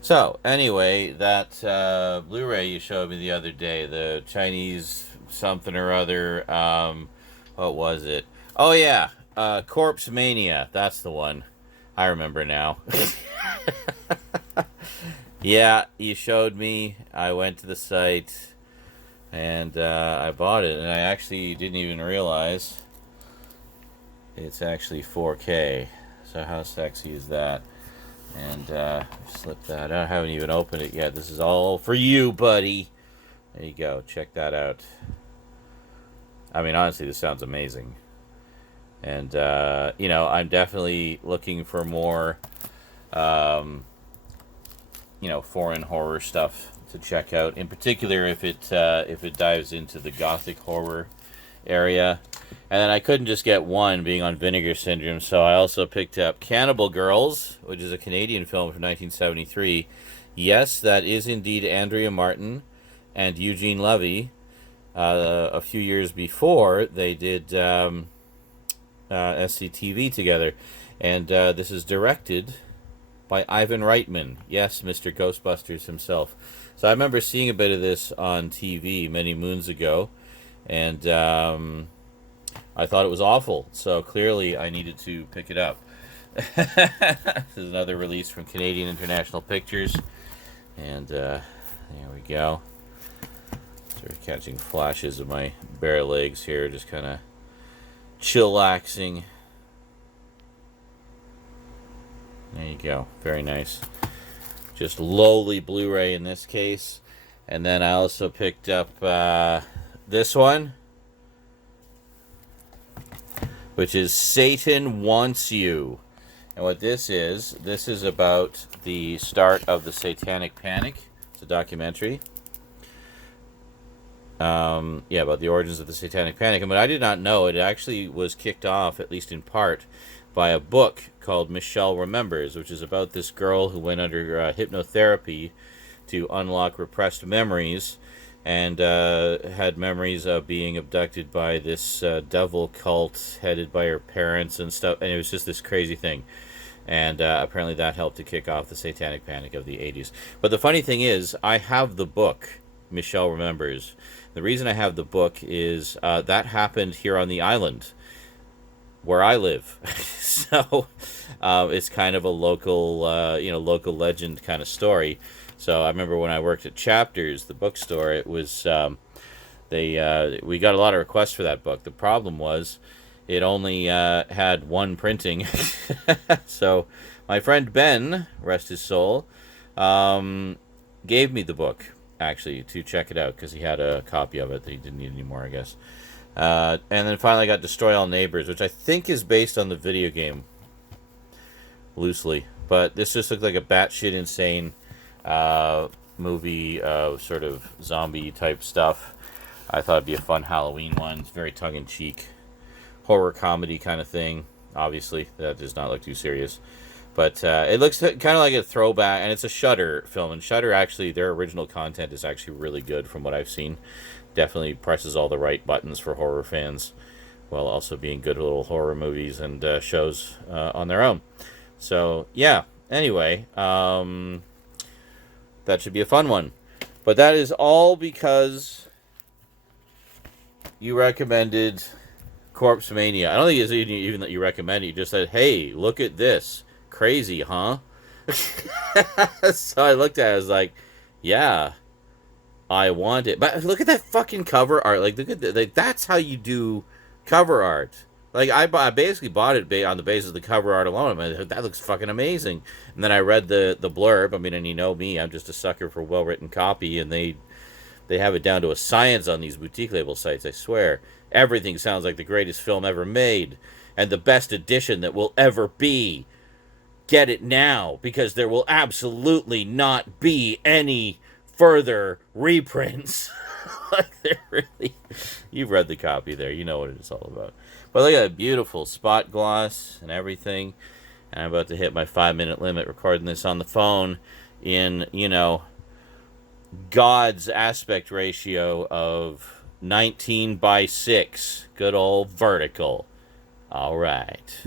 So, anyway, that Blu-ray you showed me the other day, the Chinese something or other, what was it? Oh, yeah, Corpse Mania. That's the one. I remember now. Yeah, you showed me. I went to the site and I bought it, and I actually didn't even realize it's actually 4K. So, how sexy is that? And slip that out. I haven't even opened it yet. This is all for you, buddy. There you go. Check that out. I mean, honestly, this sounds amazing. And, I'm definitely looking for more, um, foreign horror stuff to check out. In particular, if it dives into the gothic horror area. And then I couldn't just get one, being on Vinegar Syndrome, so I also picked up Cannibal Girls, which is a Canadian film from 1973. Yes, that is indeed Andrea Martin and Eugene Levy. A few years before, they did SCTV together. And this is directed by Ivan Reitman. Yes, Mr. Ghostbusters himself. So I remember seeing a bit of this on TV many moons ago. And I thought it was awful, so clearly I needed to pick it up. This is another release from Canadian International Pictures, and there we go. Sort of catching flashes of my bare legs here, just kind of chillaxing. There you go, very nice. Just lowly Blu-ray in this case, and then I also picked up this one, which is Satan Wants You. And what this is about the start of the Satanic Panic. It's a documentary. About the origins of the Satanic Panic. And what I did not know, it actually was kicked off, at least in part, by a book called Michelle Remembers, which is about this girl who went under hypnotherapy to unlock repressed memories, and had memories of being abducted by this devil cult headed by her parents and stuff. And it was just this crazy thing. And apparently that helped to kick off the Satanic Panic of the 80s. But the funny thing is, I have the book, Michelle Remembers. The reason I have the book is that happened here on the island where I live. So it's kind of a local, local legend kind of story. So I remember when I worked at Chapters, the bookstore, it was we got a lot of requests for that book. The problem was it only had one printing. So my friend Ben, rest his soul, gave me the book actually to check it out because he had a copy of it that he didn't need anymore, I guess. And then finally I got Destroy All Neighbors, which I think is based on the video game loosely, but this just looked like a batshit insane movie of sort of zombie type stuff. I thought it'd be a fun Halloween one. It's very tongue-in-cheek horror comedy kind of thing. Obviously, that does not look too serious, but it looks kind of like a throwback, and it's a Shudder film. And Shudder, actually, their original content is actually really good from what I've seen. Definitely presses all the right buttons for horror fans, while also being good little horror movies and shows on their own. So yeah. Anyway, that should be a fun one. But that is all because you recommended Corpse Mania. I don't think it's even that you recommended it. You just said, hey, look at this. Crazy, huh? So I looked at it, I was like, yeah, I want it. But look at that fucking cover art. Like, look at that's how you do cover art. Like, I basically bought it on the basis of the cover art alone. I mean, that looks fucking amazing. And then I read the blurb. I mean, and you know me, I'm just a sucker for well-written copy, and they have it down to a science on these boutique label sites, I swear. Everything sounds like the greatest film ever made, and the best edition that will ever be. Get it now, because there will absolutely not be any further reprints. Like, they're really... You've read the copy there. You know what it's all about. But look at that beautiful spot gloss and everything. And I'm about to hit my 5-minute limit recording this on the phone in, God's aspect ratio of 19:6. Good old vertical. All right.